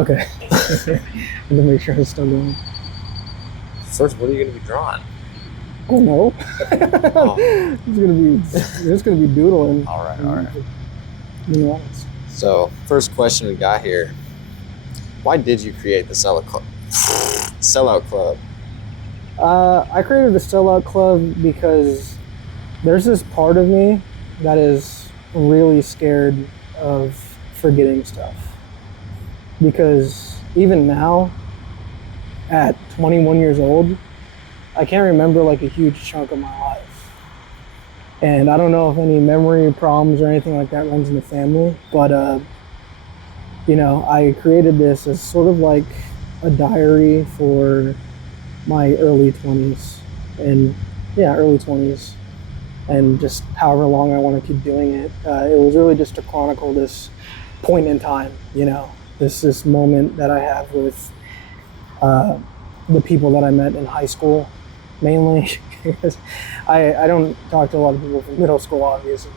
Okay. And to make sure it's still going. First, what are you going to be drawing? Oh no. Oh. It's gonna be doodling. All right. Being honest. So, first question we got here. Why did you create the Sellout Club? Sellout Club. I created the Sellout Club because there's this part of me that is really scared of forgetting stuff. Because even now, at 21 years old, I can't remember like a huge chunk of my life. And I don't know if any memory problems or anything like that runs in the family, but I created this as sort of like a diary for my early 20s and early 20s and just however long I want to keep doing it. It was really just to chronicle this point in time, this moment that I have with the people that I met in high school, mainly because I don't talk to a lot of people from middle school, obviously.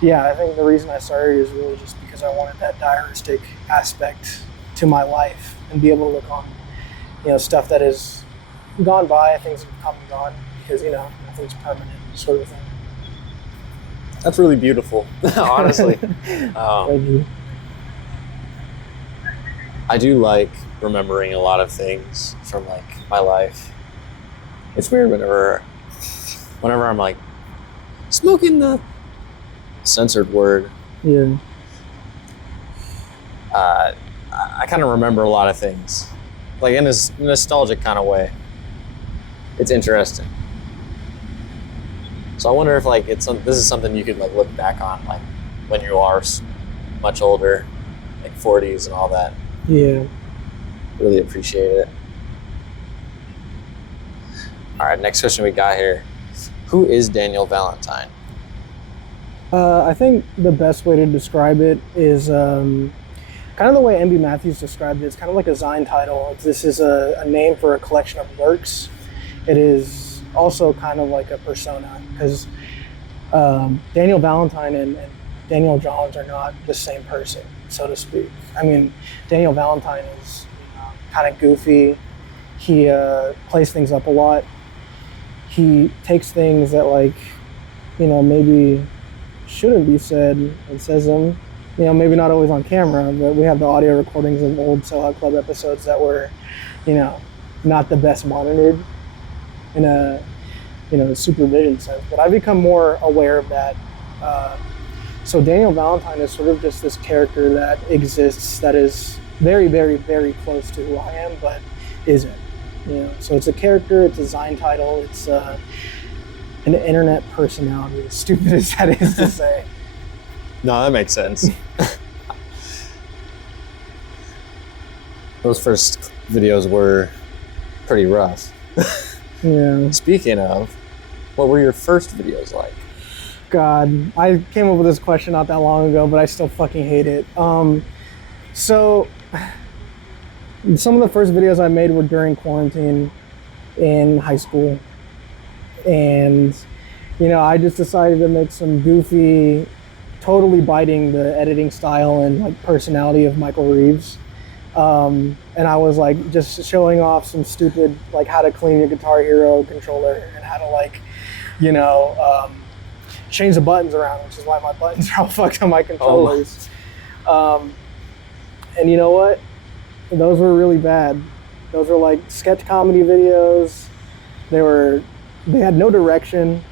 Yeah, I think the reason I started is really just because I wanted that diaristic aspect to my life and be able to look on, stuff that has gone by, things have come and gone, because, nothing's permanent, sort of thing. That's really beautiful, honestly. Thank you. I do like remembering a lot of things from like my life. It's weird whenever I'm like smoking the censored word. Yeah. I kind of remember a lot of things, like in a nostalgic kind of way. It's interesting. So I wonder if like this is something you could like look back on, like when you are much older, like 40s and all that. Yeah. Really appreciate it. All right, next question we got here. Who is Daniel Valentine? I think the best way to describe it is kind of the way M.B. Matthews described it. It's kind of like a Zine title. This is a name for a collection of works. It is also kind of like a persona, because Daniel Valentine and Daniel Johns are not the same person, so to speak. I mean, Daniel Valentine is kind of goofy. He plays things up a lot. He takes things that maybe shouldn't be said and says them. Maybe not always on camera, but we have the audio recordings of old Sellout Club episodes that were, not the best monitored in a, supervision sense. But I've become more aware of that. So Daniel Valentine is sort of just this character that exists that is very, very, very close to who I am, but isn't. So it's a character, it's a Zine title, it's an internet personality, as stupid as that is to say. No, that makes sense. Those first videos were pretty rough. Yeah. Speaking of, what were your first videos like? God, I came up with this question not that long ago, but I still fucking hate it. So some of the first videos I made were during quarantine in high school. And, I just decided to make some goofy, totally biting the editing style and like personality of Michael Reeves. And I was like just showing off some stupid, like how to clean your Guitar Hero controller and how to change the buttons around, which is why my buttons are all fucked on my controllers. And you know what? Those were really bad. Those were like sketch comedy videos. They had no direction.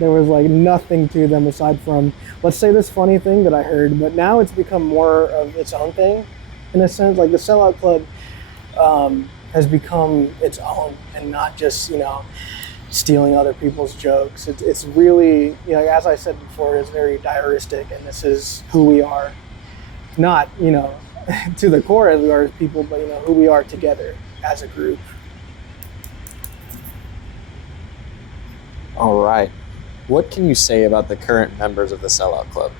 There was like nothing to them aside from, let's say this funny thing that I heard, but now it's become more of its own thing in a sense. Like the Sellout Club has become its own and not just, stealing other people's jokes. It's really, as I said before, it's very diaristic, and this is who we are. Not, to the core as we are as people, but who we are together as a group. All right. What can you say about the current members of the Sellout Club?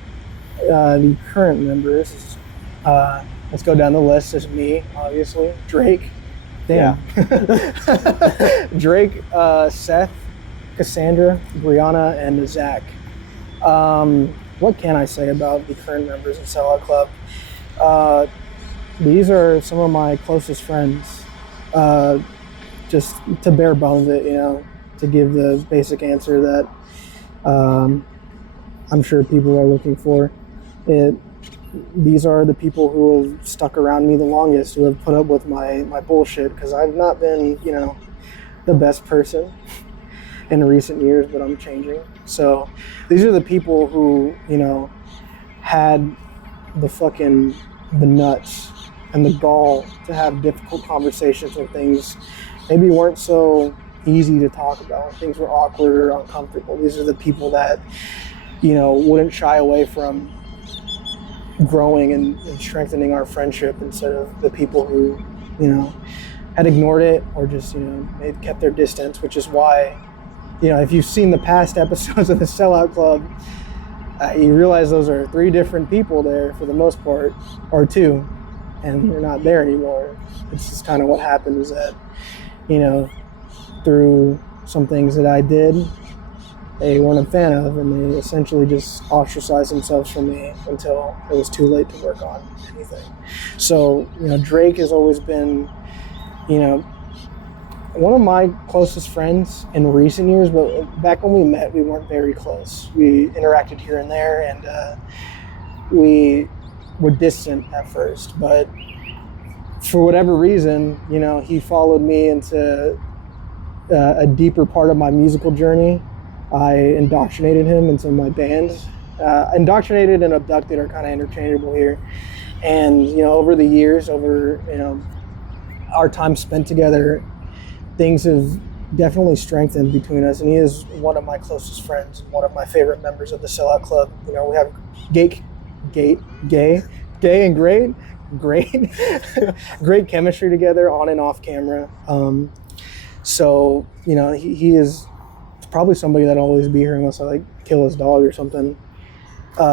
The current members, let's go down the list. There's me, obviously. Drake. Damn. Yeah. Drake, Seth, Cassandra, Brianna, and Zach. What can I say about the current members of Sellout Club? these are some of my closest friends. Uh, just to bare bones it, to give the basic answer that um, I'm sure people are looking for. It These are the people who have stuck around me the longest, who have put up with my bullshit, because I've not been, the best person in recent years, but I'm changing. So these are the people who, had the nuts and the gall to have difficult conversations when things maybe weren't so easy to talk about, when things were awkward or uncomfortable. These are the people that, wouldn't shy away from growing and strengthening our friendship, instead of the people who, had ignored it or just, maybe kept their distance, which is why, if you've seen the past episodes of the Sellout Club, you realize those are 3 different people there for the most part, or 2, and they're not there anymore. It's just kind of what happened, is that, through some things that I did, they weren't a fan of, and they essentially just ostracized themselves from me until it was too late to work on anything. So, Drake has always been, one of my closest friends in recent years, but back when we met, we weren't very close. We interacted here and there, and we were distant at first, but for whatever reason, he followed me into a deeper part of my musical journey. I indoctrinated him into my band. Indoctrinated and abducted are kind of interchangeable here. And, over the years, our time spent together, things have definitely strengthened between us. And he is one of my closest friends, one of my favorite members of the Sellout Club. We have gay and great, great chemistry together on and off camera. So, he is probably somebody that'll always be here unless I kill his dog or something.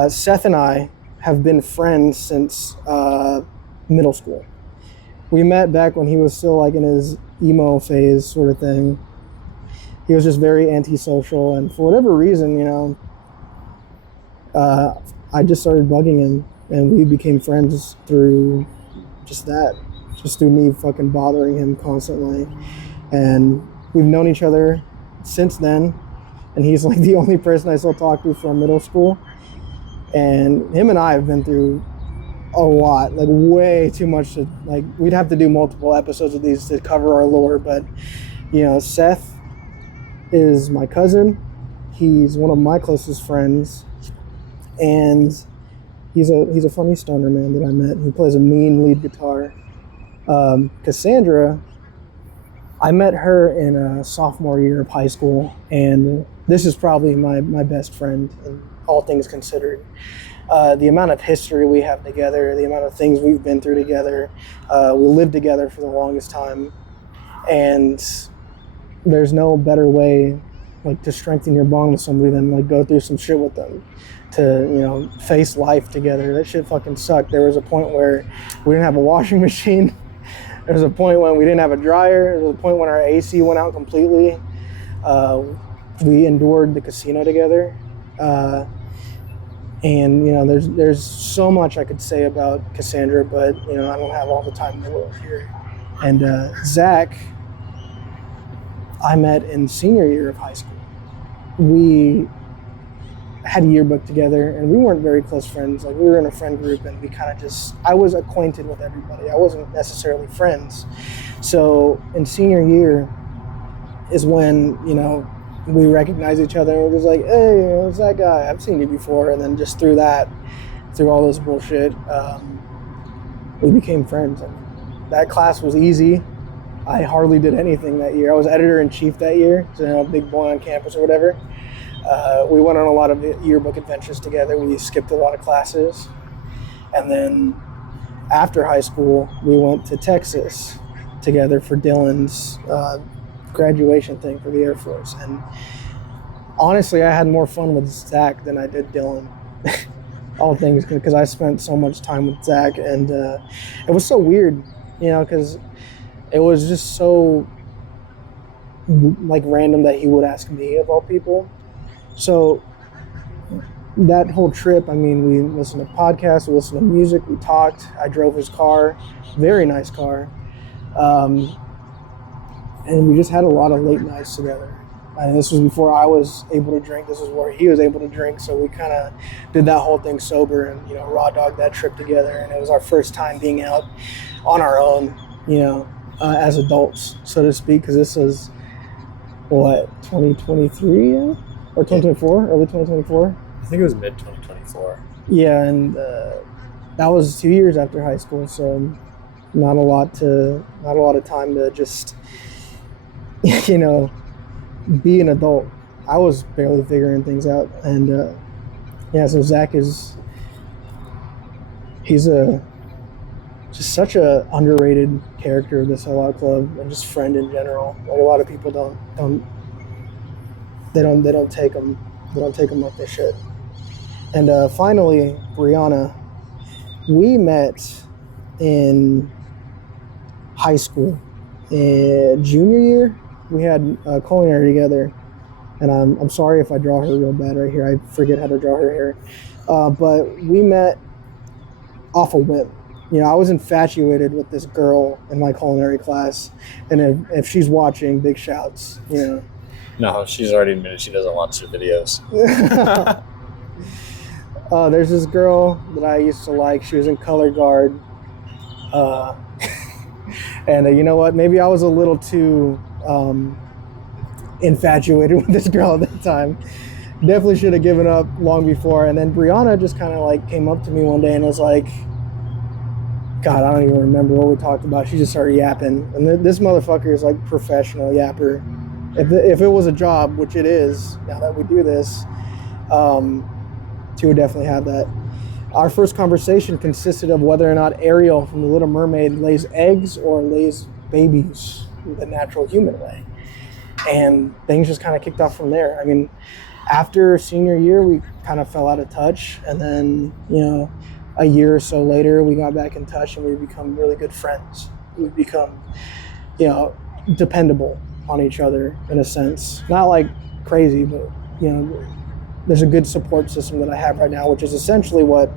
Seth and I have been friends since middle school. We met back when he was still in his emo phase sort of thing. He was just very antisocial, and for whatever reason, I just started bugging him, and we became friends through just through me fucking bothering him constantly. And we've known each other since then, and he's the only person I still talk to from middle school. And him and I have been through a lot, way too much to, we'd have to do multiple episodes of these to cover our lore. But Seth is my cousin. He's one of my closest friends, and he's a funny stoner man that I met. He plays a mean lead guitar. Cassandra, I met her in a sophomore year of high school, and this is probably my best friend in all things considered. The amount of history we have together, the amount of things we've been through together. We lived together for the longest time, and there's no better way to strengthen your bond with somebody than go through some shit with them, to face life together. That shit fucking sucked. There was a point where we didn't have a washing machine. There was a point when we didn't have a dryer. There was a point when our AC went out completely. We endured the casino together. And there's so much I could say about Cassandra, but I don't have all the time in the world here. And Zach, I met in senior year of high school. We had a yearbook together, and we weren't very close friends. We were in a friend group, and we kind of I was acquainted with everybody. I wasn't necessarily friends. So in senior year is when, we recognized each other, and we're just hey, who's that guy? I've seen you before. And then just through all this bullshit, we became friends. And that class was easy. I hardly did anything that year. I was editor-in-chief that year, so big boy on campus or whatever. We went on a lot of yearbook adventures together. We skipped a lot of classes. And then after high school, we went to Texas together for Dylan's graduation thing for the Air Force. And honestly, I had more fun with Zach than I did Dylan. All things, because I spent so much time with Zach, and it was so weird, because it was just so random that he would ask me, of all people. So that whole trip, I mean, we listened to podcasts, we listened to music, we talked. I drove his car, very nice car. Um, and we just had a lot of late nights together. And this was before I was able to drink. This was where he was able to drink. So we kind of did that whole thing sober and, raw dog that trip together. And it was our first time being out on our own, as adults, so to speak, because this was, 2023 or 2024, early 2024? I think it was mid 2024. Yeah, and that was 2 years after high school, so not a lot of time to just, be an adult. I was barely figuring things out, and so Zach he's just such a underrated character of the Sellout Club and just friend in general. Like, a lot of people don't take him like they should. And finally, Brianna, we met in high school. Junior year, we had culinary together, and I'm sorry if I draw her real bad right here. I forget how to draw her hair. But we met off a whim. I was infatuated with this girl in my culinary class, and if she's watching, big shouts. No, she's already admitted she doesn't watch the videos. There's this girl that I used to like. She was in color guard. And you know what? Maybe I was a little too infatuated with this girl at that time. Definitely should have given up long before. And then Brianna just kind of came up to me one day and was like, God, I don't even remember what we talked about. She just started yapping. And this motherfucker is professional yapper. If it was a job, which it is, now that we do this, she would definitely have that. Our first conversation consisted of whether or not Ariel from The Little Mermaid lays eggs or lays babies the natural human way. And things just kind of kicked off from there. I mean, after senior year, we kind of fell out of touch. And then, a year or so later, we got back in touch and we become really good friends. We've become, dependable on each other in a sense. Not crazy, but, there's a good support system that I have right now, which is essentially what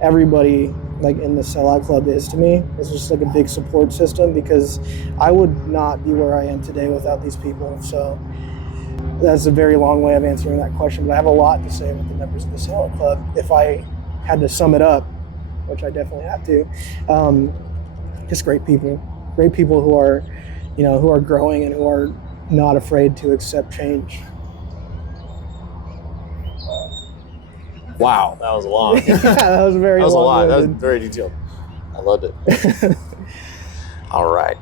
everybody in the Sellout Club is to me. It's just a big support system, because I would not be where I am today without these people. So that's a very long way of answering that question, but I have a lot to say with the members of the Sellout Club. If I had to sum it up, which I definitely have to, just great people who are, who are growing and who are not afraid to accept change. Wow, that was long. Yeah, that was very long. That was a lot. That was very detailed. I loved it. All right.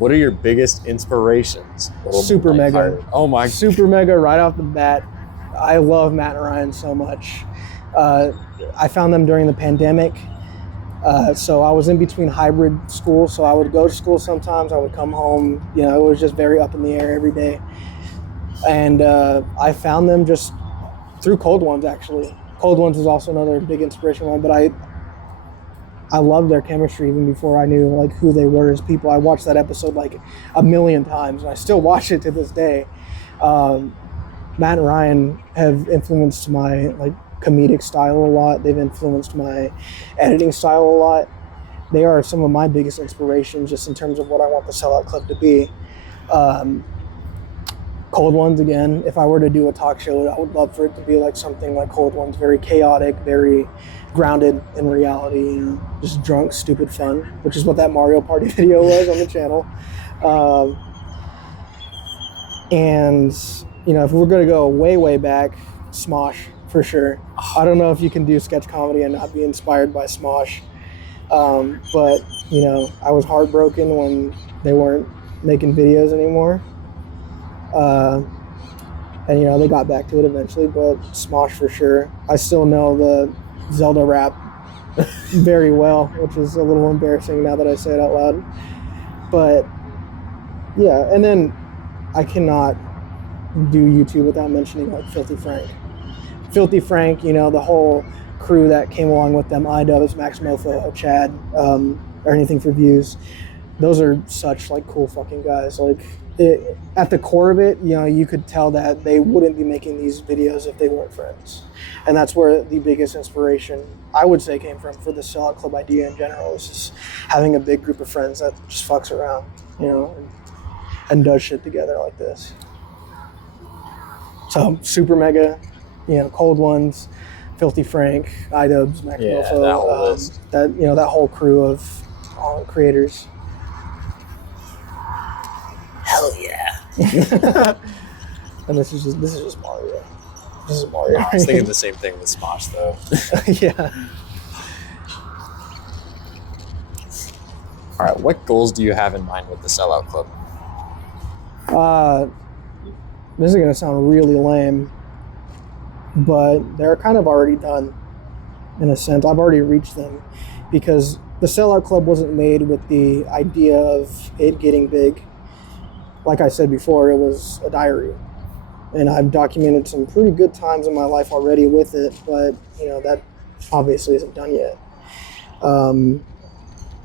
What are your biggest inspirations? Super Mega. Oh my. Super Mega right off the bat. I love Matt and Ryan so much. I found them during the pandemic. So I was in between hybrid school. So I would go to school sometimes. I would come home. It was just very up in the air every day. And I found them just through Cold Ones, actually. Cold Ones is also another big inspiration one, but I loved their chemistry even before I knew who they were as people. I watched that episode a million times, and I still watch it to this day. Matt and Ryan have influenced my comedic style a lot. They've influenced my editing style a lot. They are some of my biggest inspirations just in terms of what I want the Sellout Club to be. Cold Ones, again, if I were to do a talk show, I would love for it to be something like Cold Ones, very chaotic, very grounded in reality, just drunk, stupid fun, which is what that Mario Party video was on the channel. And, if we're going to go way, way back, Smosh, for sure. I don't know if you can do sketch comedy and not be inspired by Smosh. But, I was heartbroken when they weren't making videos anymore. And they got back to it eventually, but Smosh for sure. I still know the Zelda rap very well, which is a little embarrassing now that I say it out loud. But yeah, and then I cannot do YouTube without mentioning Filthy Frank. Filthy Frank, the whole crew that came along with them, iDubbbz, Max Mofo, Chad, or Anything for Views. Those are such cool fucking guys. at the core of it, you know, you could tell that they wouldn't be making these videos if they weren't friends. And that's where the biggest inspiration, I would say, came from for the Sellout Club idea in general. Is just having a big group of friends that just fucks around, you know, and does shit together like this. So super mega, you know, Cold Ones, Filthy Frank, iDubbbz, Max Mofo, that whole list. that, you know, that whole crew of creators. Hell yeah. And this is just Mario. This is Mario. I was thinking the same thing with Smosh, though. Yeah. All right, what goals do you have in mind with the Sellout Club? This is gonna sound really lame, but they're kind of already done in a sense. I've already reached them because the Sellout Club wasn't made with the idea of it getting big. Like I said before, it was a diary. And I've documented some pretty good times in my life already with it, but you know, that obviously isn't done yet.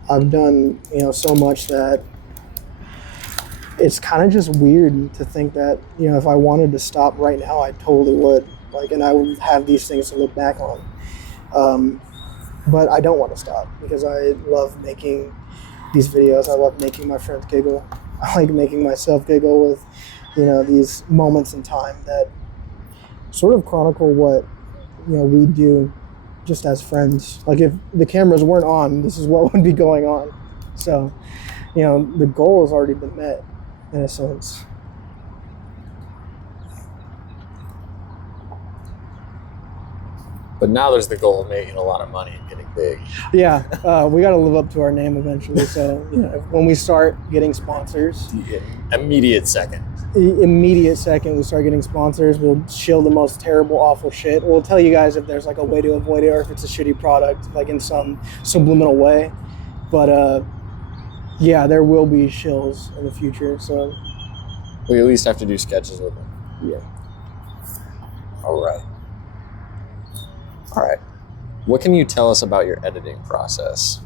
I've done, you know, so much that it's kind of just weird to think that, you know, if I wanted to stop right now, I totally would. Like, and I would have these things to look back on. But I don't want to stop because I love making these videos. I love making my friends giggle. I like making myself giggle with, you know, these moments in time that sort of chronicle what, you know, we do just as friends. Like if the cameras weren't on, this is what would be going on. So, you know, the goal has already been met in a sense. But now there's the goal of making a lot of money and getting big. Yeah, we got to live up to our name eventually. So, you know, when we start getting sponsors, Immediate second we start getting sponsors, we'll shill the most terrible, awful shit. We'll tell you guys if there's like a way to avoid it or if it's a shitty product, like in some subliminal way. But yeah, there will be shills in the future. So we at least have to do sketches with them. yeah. All right. What can you tell us about your editing process?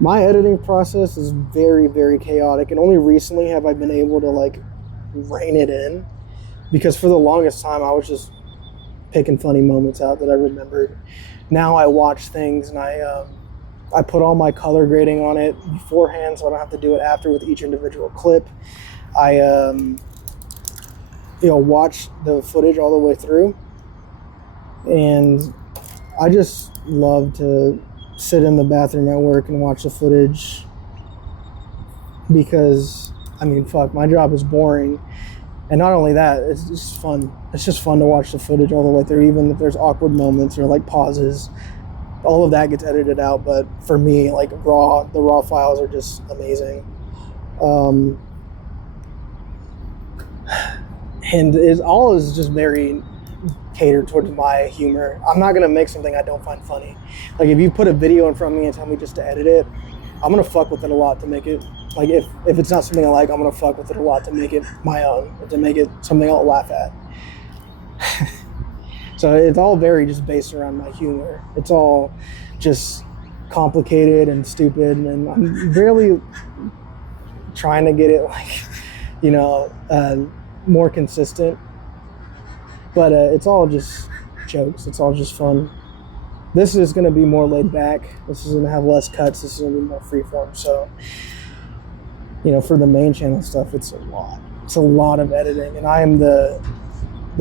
My editing process is very, very chaotic, and only recently have I been able to like rein it in, because for the longest time I was just picking funny moments out that I remembered. Now I watch things and I put all my color grading on it beforehand, so I don't have to do it after with each individual clip. I you know, watch the footage all the way through, and I just love to sit in the bathroom at work and watch the footage because, I mean, fuck, my job is boring. And not only that, it's just fun. It's just fun to watch the footage all the way through, even if there's awkward moments or like pauses. All of that gets edited out, but for me, like the raw files are just amazing. And it all is just very catered towards my humor. I'm not gonna make something I don't find funny. Like if you put a video in front of me and tell me just to edit it, I'm gonna fuck with it a lot to make it, like if it's not something I like, I'm gonna fuck with it a lot to make it my own, to make it something I'll laugh at. So it's all very just based around my humor. It's all just complicated and stupid, and I'm really trying to get it like, you know, more consistent. But it's all just jokes. It's all just fun. This is going to be more laid back. This is going to have less cuts. This is going to be more freeform. So, you know, for the main channel stuff, it's a lot. It's a lot of editing. And I am the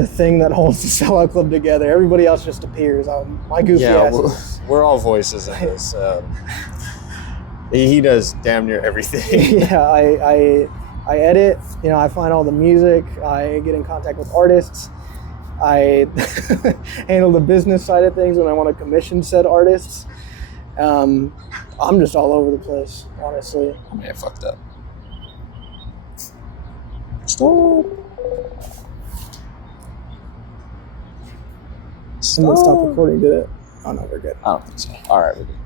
thing that holds the Sellout Club together. Everybody else just appears. My goofy ass. We're all voices in this. He does damn near everything. Yeah, I edit. You know, I find all the music. I get in contact with artists. I handle the business side of things when I want to commission said artists. I'm just all over the place, honestly. I may have fucked up. Stop. I'm gonna stop recording, did it? Oh no, we're good. I don't think so. All right, we're good.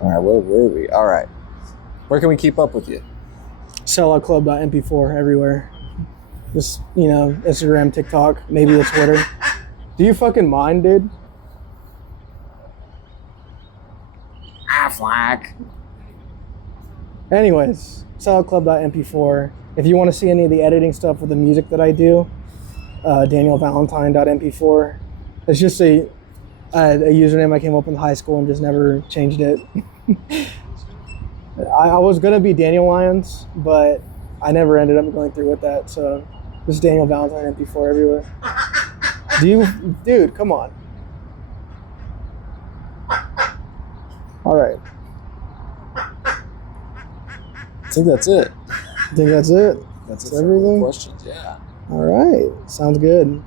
All right, where were we? All right. Where can we keep up with you? SelloutClub.mp4 everywhere. Just, you know, Instagram, TikTok, maybe the Twitter. Do you fucking mind, dude? Flag. Anyways, SelloutClub.mp4. If you want to see any of the editing stuff with the music that I do, Daniel Valentine.mp4. It's just a username I came up in high school and just never changed it. I was gonna be Daniel Lyons, but I never ended up going through with that. So just Daniel Valentine MP4 everywhere. Dude, come on. All right. I think that's it. I think that's it. That's everything. Questions, yeah. All right, sounds good.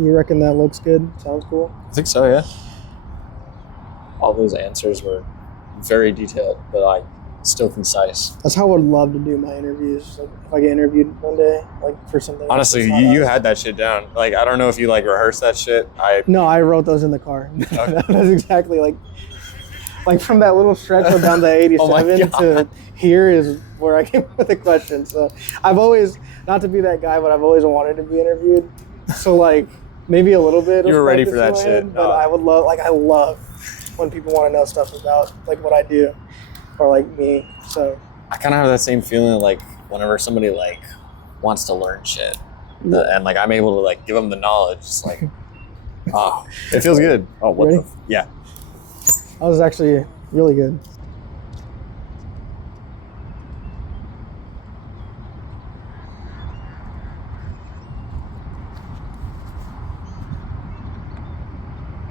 You reckon that looks good? Sounds cool. I think so, yeah. All those answers were very detailed, but like still concise. That's how I would love to do my interviews. Like if I get interviewed one day, like for something. Honestly, you had that shit down. Like I don't know if you like rehearsed that shit. No, I wrote those in the car. Okay. That's exactly like from that little stretch down to 87 to here is where I came up with the question. So I've always, not to be that guy, but I've always wanted to be interviewed. So like maybe a little bit. You were ready for that shit. But I would love, I love when people want to know stuff about like what I do or like me. So I kind of have that same feeling like whenever somebody like wants to learn shit and like I'm able to like give them the knowledge. It's like, oh, it feels good. Oh, what Ready? yeah. That was actually really good.